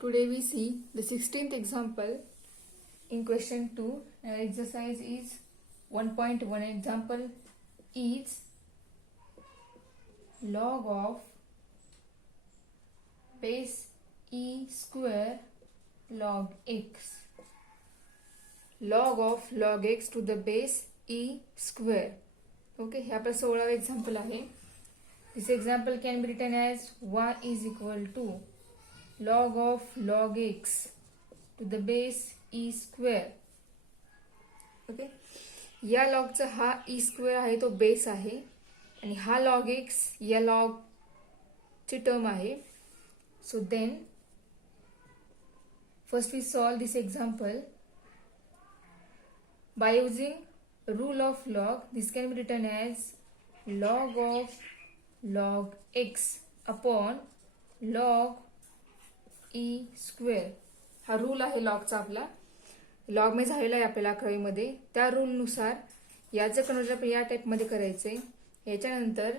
Today we see the 16th example in question 2. Exercise is 1.1. Example is log of base e square log x. Log of log x to the base e square. Okay, हे आपलं 16th example आहे. This example can be written as y is equal to log of log x to the base e square. Okay, या लॉगचा हा e square आहे तो base आहे आणि हा log x या log ची टर्म आहे. So then first we solve this example by using rule of log. This can be written as log of log x upon log e square. हा rule आहे लॉगचा आपला, log मध्ये झालेला आहे आपल्याला 11वी मध्ये. त्या रूल नुसार याचं कन्वर्जन आपण या टाइप मध्ये करायचंय. याच्यानंतर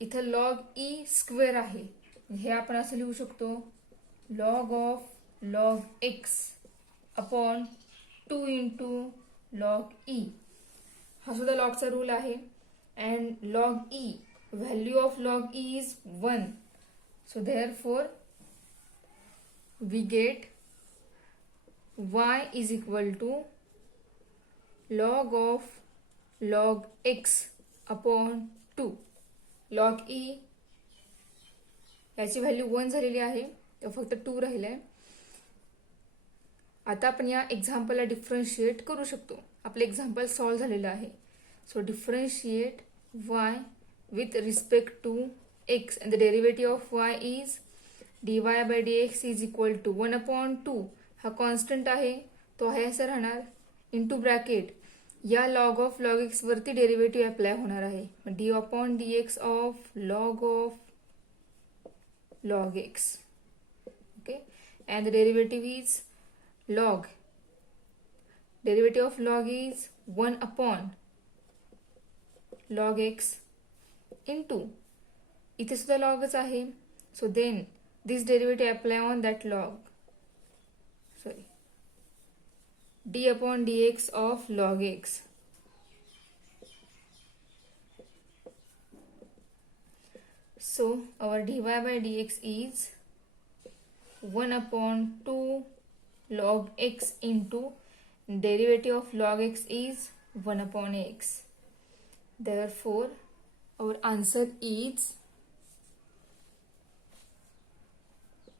इथं लॉग ई स्क्वेअर आहे, हे आपण असं लिहू शकतो log of log x upon 2 into log e. हा सुद्धा लॉगचा रूल आहे. And log e, value of log e is 1. So therefore we get y is equal to log of log x upon 2. log e याची value 1 झालेली आहे, तर फक्त 2 राहिलंय. आता आपण या एक्झाम्पलला डिफरन्शिएट करू शकतो. आपलं एक्झाम्पल सॉल्व्ह झालेलं आहे. So differentiate y with respect to x and the derivative of y is dy by dx is equal to 1 upon 2. हा कॉन्स्टंट आहे, तो आहे असं राहणार, इंटू ब्रॅकेट या लॉग ऑफ लॉग एक्स वरती डेरिव्हेटिव्ह अप्लाय होणार आहे. D upon d x of log x. Okay, and the derivative is log. Derivative of log is 1 upon log x into, इथे सुद्धा लॉगच आहे. So then this derivative apply on that log, sorry, d upon dx of log x. So our dy by dx is 1 upon 2 log x into derivative of log x is 1 upon x. Therefore our answer is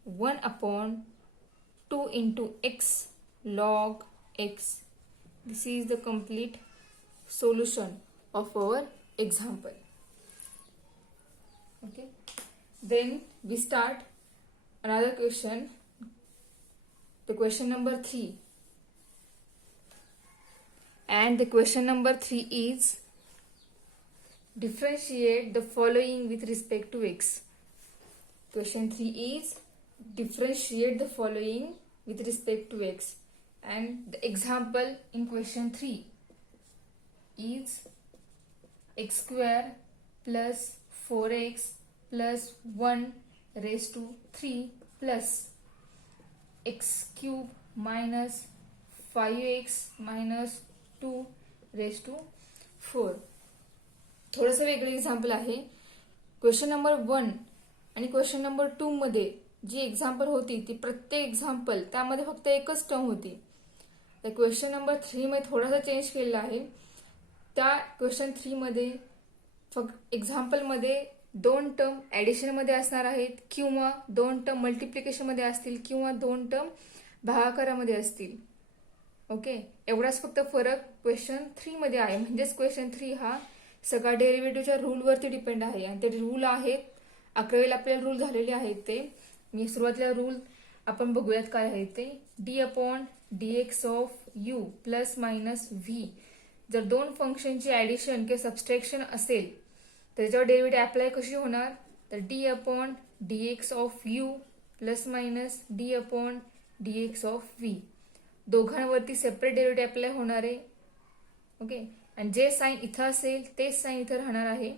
1 upon 2 into x log x. This is the complete solution of our example. Okay, then we start another question, the question number 3. And the question number 3 is differentiate the following with respect to x. Question 3 is differentiate the following with respect to x. And the example in question 3 is x square plus 4x plus 1 raised to 3 plus x cube minus 5x minus 2 raised to 4. थोडंसं वेगळं example आहे. Question number 1 आणि question number 2 मध्ये जी example होती ती प्रत्येक example त्यामध्ये फक्त एकच टर्म होती. तर क्वेश्चन नंबर 3 मध्ये थोडासा चेंज केलेला आहे. त्या क्वेश्चन 3 मध्ये फक्त एक्झाम्पल मध्ये 2 टर्म ऍडिशन मध्ये असणार आहेत, किंवा 2 टर्म मल्टिप्लिकेशन मध्ये असतील, किंवा 2 टर्म भागाकारामध्ये असतील. ओके, एवढाच फक्त फरक क्वेश्चन 3 मध्ये आहे. म्हणजेच क्वेश्चन 3 हा सगळा डेरिव्हेटिव्हच्या रूलवरती डिपेंड आहे. आणि ते रूल आहेत 11वीला आपल्याला रूल झालेले आहेत. ते मी सुरुवातीला रूल आपण बघूयात काय आहे ते. D upon d x of u plus minus V. जर 2 फंक्शनची ऍडिशन किंवा सबस्ट्रॅक्शन असेल तर त्याच्यावर डेरिव्हेटिव्ह अप्लाय कशी होणार, तर d upon d x of u plus minus d upon d x of v. दोघांवरती सेपरेट डेरिव्हेटिव्ह अप्लाय होणार आहे. ओके, आणि जे साइन इथं असेल तेच साइन इथं राहणार आहे.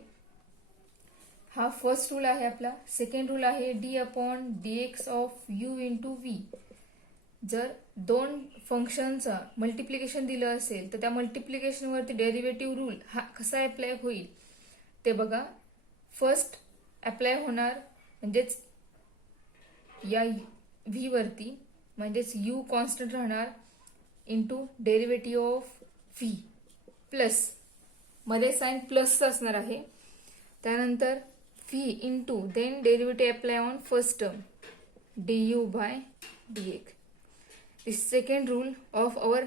हा फर्स्ट रूल आहे आपला. सेकंड रूल आहे D upon d x of you into V. जर दोन फंक्शनचं मल्टिप्लिकेशन दिलं असेल तर त्या मल्टिप्लिकेशनवरती डेरिव्हेटिव्ह रूल हा कसा अप्लाय होईल ते बघा. फर्स्ट अप्लाय होणार म्हणजेच या व्ही वरती, म्हणजेच यू कॉन्स्टंट राहणार into derivative of v plus, मध्ये साइन प्लस असणार आहे. त्यानंतर v into then derivative apply on first term du by dx. This is second rule of our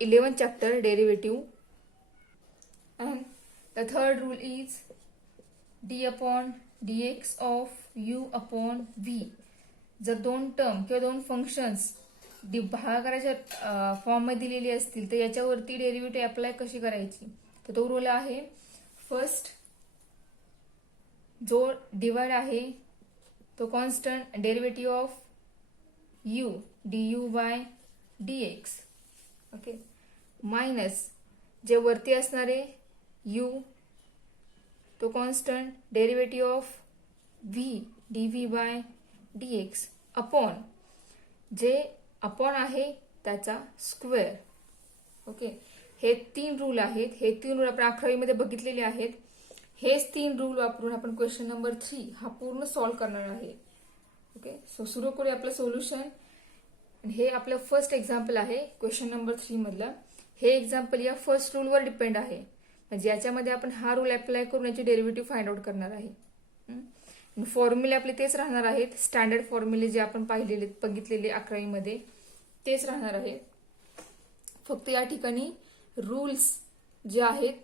11th chapter derivative. And the third rule is d upon dx of u upon v. जर दोन term किंवा दोन functions भागाकाराच्या form मध्ये दिलेली असतील तर याच्यावरती derivative apply कशी करायची, तर तो रूल आहे फर्स्ट जो डिवाइड आहे तो constant derivative of u du by dx. Okay, minus जे वरती असणारे u तो constant derivative of v dv by dx upon जे अपॉन आहे त्याचा स्क्वेअर. ओके, हे तीन रूल आहेत. हे तीन रूल आपण 11वी मध्ये बघितलेले आहेत. हेच तीन रूल वापरून आपण क्वेश्चन नंबर 3 हा पूर्ण सॉल्व्ह करणार आहे. ओके, सो सुरू करूया आपलं सोल्युशन. हे आपलं फर्स्ट एक्झाम्पल आहे क्वेश्चन नंबर 3 मधलं. हे एक्झाम्पल या फर्स्ट रूलवर डिपेंड आहे, म्हणजे याच्यामध्ये आपण हा रूल अप्लाय करून याची डेरिव्हेटिव्ह फाइंड आउट करणार आहे. फॉर्म्युले आपले तेच राहणार आहेत, स्टँडर्ड फॉर्म्युले जे आपण पाहिलेले बघितलेले 11वी मध्ये तेच राहणार आहेत. फक्त या ठिकाणी रूल्स जे आहेत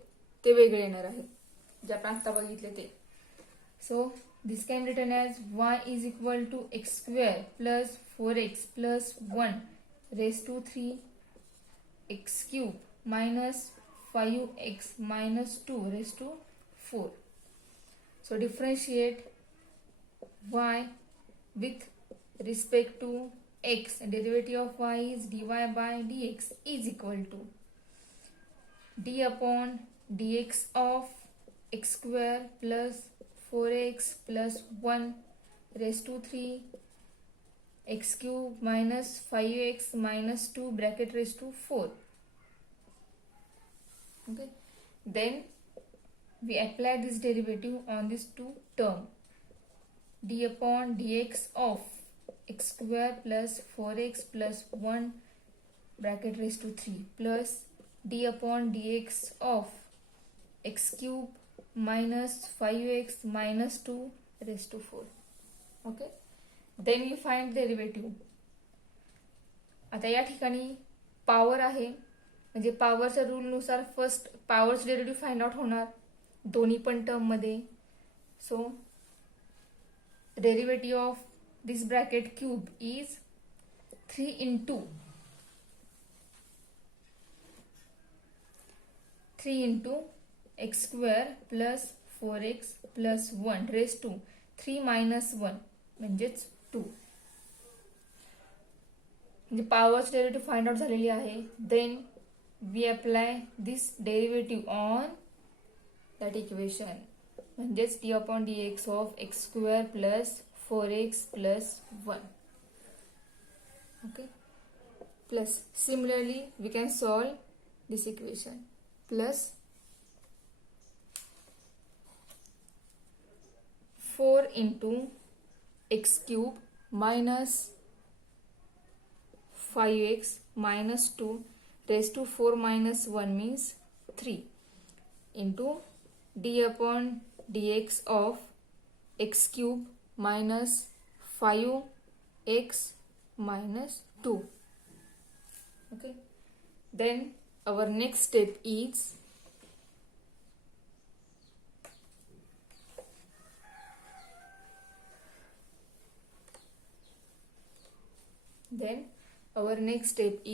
ते वेगळे येणार आहेत जे आपण आता बघितले ते. So this can written as y is equal to x square plus 4x plus 1 raise to 3 x cube minus 5x minus 2 raised to 4. So differentiate y with respect to x, and derivative of y is dy by dx is equal to d upon dx of x square plus 4x plus 1 raised to 3 x cube minus 5x minus 2 bracket raised to 4. Okay, then we apply this derivative on these two term d upon dx of x square plus 4x plus 1 bracket raised to 3 plus d upon dx of x cube minus 5x minus 2 raised to 4. Okay, then you find derivative. आता या ठिकाणी power आहे, म्हणजे पॉवरच्या rule नुसार first पॉवरचे derivative find out होणार दोन्ही पण टर्म मध्ये. So derivative of this bracket cube is 3 into x square plus 4x plus 1 raise to 3 minus 1 म्हणजेच 2. म्हणजे पॉवरची डेरिव्हेटिव्ह फाइंड आउट झालेली आहे. Then we apply this derivative on that equation, म्हणजेच d upon dx of x square plus 4x plus 1. Okay, plus similarly we can solve this equation. Plus 4 into x cube minus 5x minus 2 raised to 4 minus 1 means 3 into d upon dx of x cube minus 5x minus 2. Okay, then our next step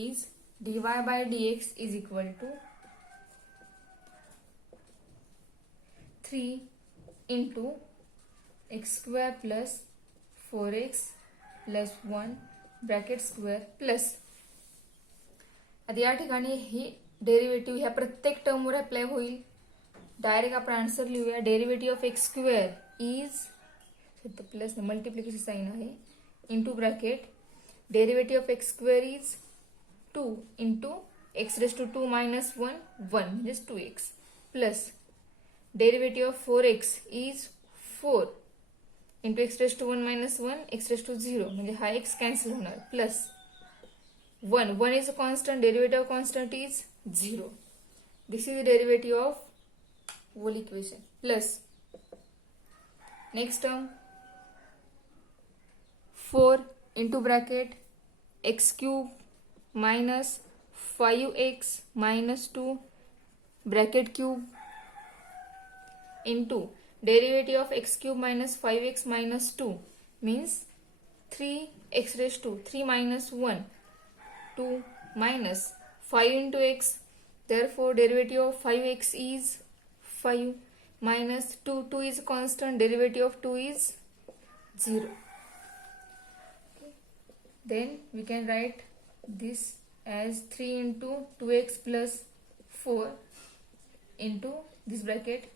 is dy by dx is equal to 3 into x square plus 4x plus 1 bracket square plus. आता या ठिकाणी ही derivative ह्या प्रत्येक टर्मवर apply होईल. Direct आपण answer लिहूया. Derivative of x square is plus multiplication sign आहे into bracket Derivative of x square is 2 into x raised to 2 minus 1, 1 just 2x plus derivative of 4x is 4 into x raised to 1 minus 1, x raised to 0 म्हणजे हा x cancel होणार plus 1 is a constant, derivative of constant is 0. This is the derivative of whole equation plus next term 4 into bracket x cube minus 5x minus 2 bracket cube into derivative of x cube minus 5x minus 2 means 3x raised to 3 minus 1 2 minus 5 into x, therefore derivative of 5x is 5 minus 2 is constant, derivative of 2 is 0. Okay. Then we can write this as 3 into 2x plus 4 into this bracket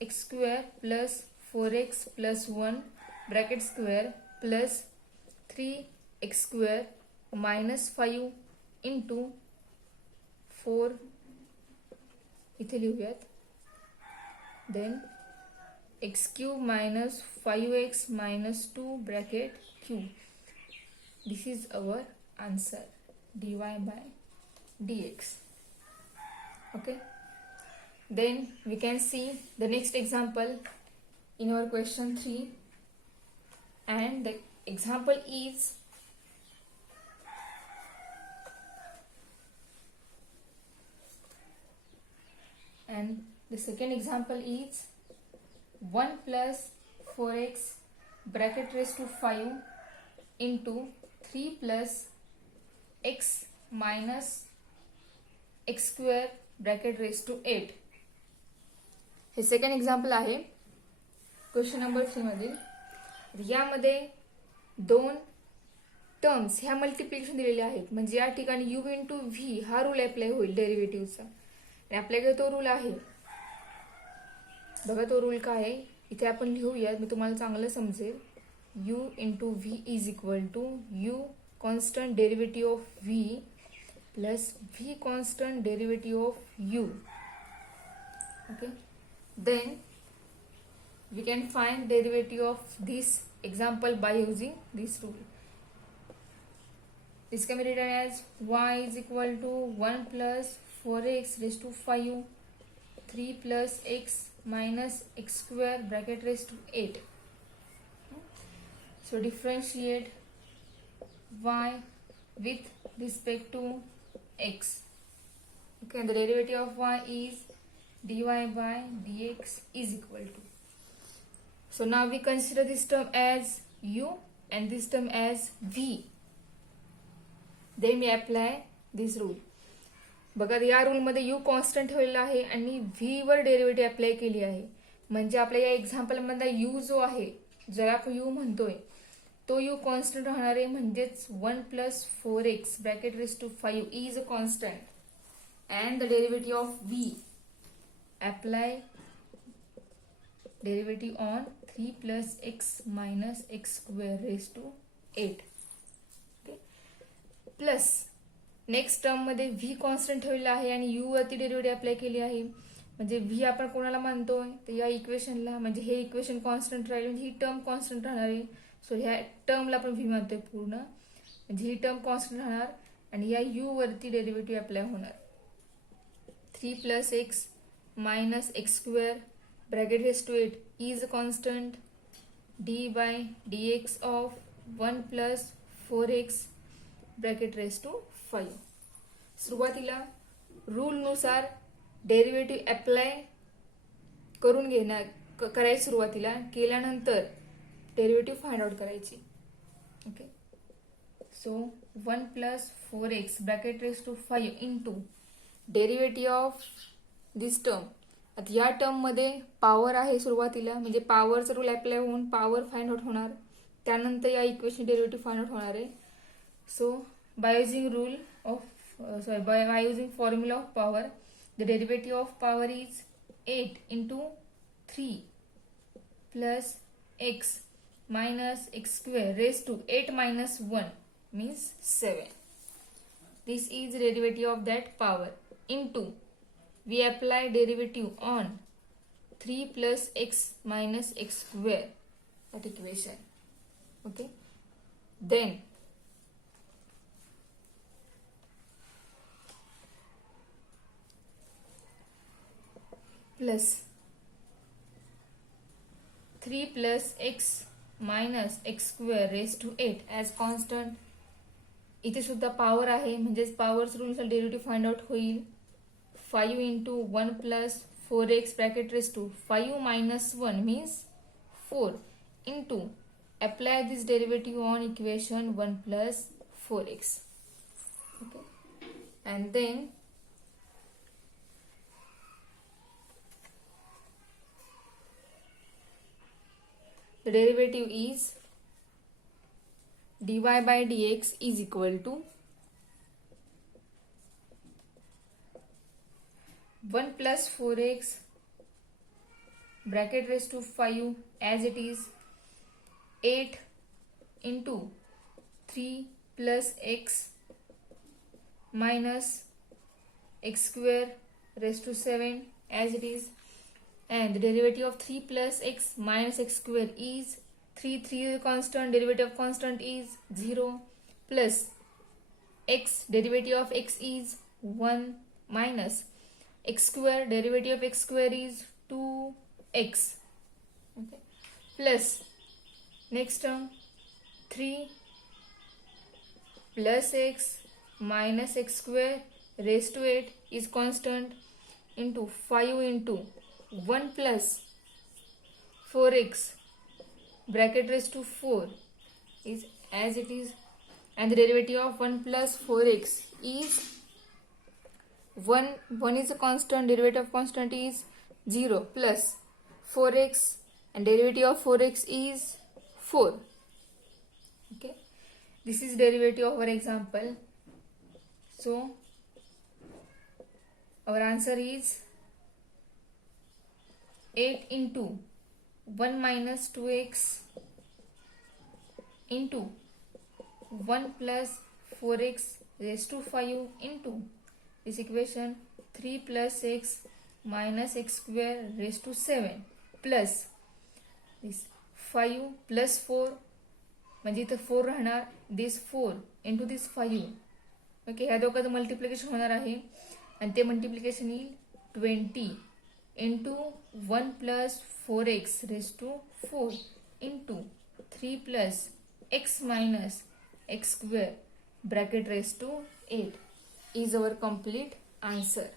x square plus 4x plus 1 bracket square plus 3x square minus 5 into 4 इथे लिहूयात then x cube minus 5x minus 2 bracket cube. This is our answer dy by dx. Okay, then we can see the next example in our question 3, and the example is and the second example is 1 plus 4x bracket raised to 5 into 3 plus x minus x square bracket raised to 8. हे second example आहे question number 3 मधील. यामध्ये दोन terms ह्या multiplication दिलेले आहेत, म्हणजे या ठिकाणी u इंटू व्ही हा रूल अप्लाय होईल डेरिव्हेटिव्हचा. आणि आपल्याकडे तो रूल आहे बघा. तो रूल काय आहे इथे आपण लिहूया, मी तुम्हाला चांगलं समजेल. u into v is equal to u constant derivative of v plus v constant derivative of u. Okay, then we can find derivative of this example by using this rule. This can be written as y is equal to 1 plus 4x raised to 5 3 plus x minus x square bracket raised to 8. So differentiate y with respect to x. Okay, the derivative of y is dy by dx is equal to. So now we consider this term as u and this term as v. Then we apply this rule. बघा या rule मध्ये u constant ठेवलेला आहे आणि v वर derivative apply केली आहे. म्हणजे आपल्या या एक्झाम्पल मध्ये u जो आहे, ज्याला आपण u म्हणतोय, तो u कॉन्स्टंट राहणार आहे. म्हणजेच 1 plus 4x bracket raised to 5 is a constant and the derivative of v apply derivative on 3 plus x minus x square raised to 8. Okay, plus next term मध्ये v कॉन्स्टंट ठेवलेला आहे आणि u वरती derivative apply केली आहे. म्हणजे v आपण कोणाला मानतोय तर या इक्वेशनला, म्हणजे हे इक्वेशन कॉन्स्टंट राहील, ही टर्म कॉन्स्टंट राहणार आहे. सो ह्या टर्मला आपण v मानतोय पूर्ण, म्हणजे ही टर्म कॉन्स्टंट राहणार आणि या u वरती डेरिव्हेटिव्ह अप्लाय होणार. 3 plus x minus x square bracket raised to 8 is a constant. d by dx of 1 plus 4x bracket raised to 5. सुरुवातीला रूल नुसार डेरिव्हेटिव्ह अप्लाय करून करायची. सुरुवातीला केल्यानंतर डेरिव्हेटिव्ह फाइंड आउट करायची. Okay, so 1 plus 4x bracket raised to 5 into derivative of this term. आता या term मध्ये पॉवर आहे सुरुवातीला, म्हणजे पॉवरचा रूल अप्लाय होऊन पॉवर फाइंड आउट होणार. त्यानंतर या इक्वेशन डेरिव्हेटिव्ह फाइंड आउट होणार आहे. So by using rule of by using formula of power, the derivative of power is 8 into 3 plus x minus x square raised to 8 minus 1 means 7. This is derivative of that power into we apply derivative on 3 plus x minus x square, that equation. Okay, then plus 3 plus x minus x square raised to 8 as constant. इथे सुद्धा power आहे म्हणजेच powers रूलनुसार derivative find out होईल. 5 into 1 plus 4x bracket raised to 5 minus 1 means 4 into apply this derivative on equation 1 plus 4x. Okay, and then the derivative is dy by dx is equal to 1 plus 4x bracket raised to 5 as it is 8 into 3 plus x minus x square raised to 7 as it is, and the derivative of 3 plus x minus x square is 3 is constant, derivative of constant is 0, plus x, derivative of x is 1 minus x square, derivative of x square is 2x. Okay, plus next term 3 plus x minus x square raised to 8 is constant into 5 into 1 plus 4x bracket raised to 4 is as it is, and the derivative of 1 plus 4x is 1 is a constant, derivative of constant is 0, plus 4x and derivative of 4x is 4. Okay, this is derivative of our example. So our answer is 8 into 1 minus 2x into 1 plus 4x raised to 5 into this equation 3 plus x minus x square raised to 7 plus this 5 plus 4 म्हणजे इथं 4 राहणार, this 4 into this 5. Okay, ह्या दोघांचं multiplication होणार आहे आणि ते multiplication येईल 20 into 1 plus 4x raised to 4 into 3 plus x minus x square bracket raised to 8 is our complete answer.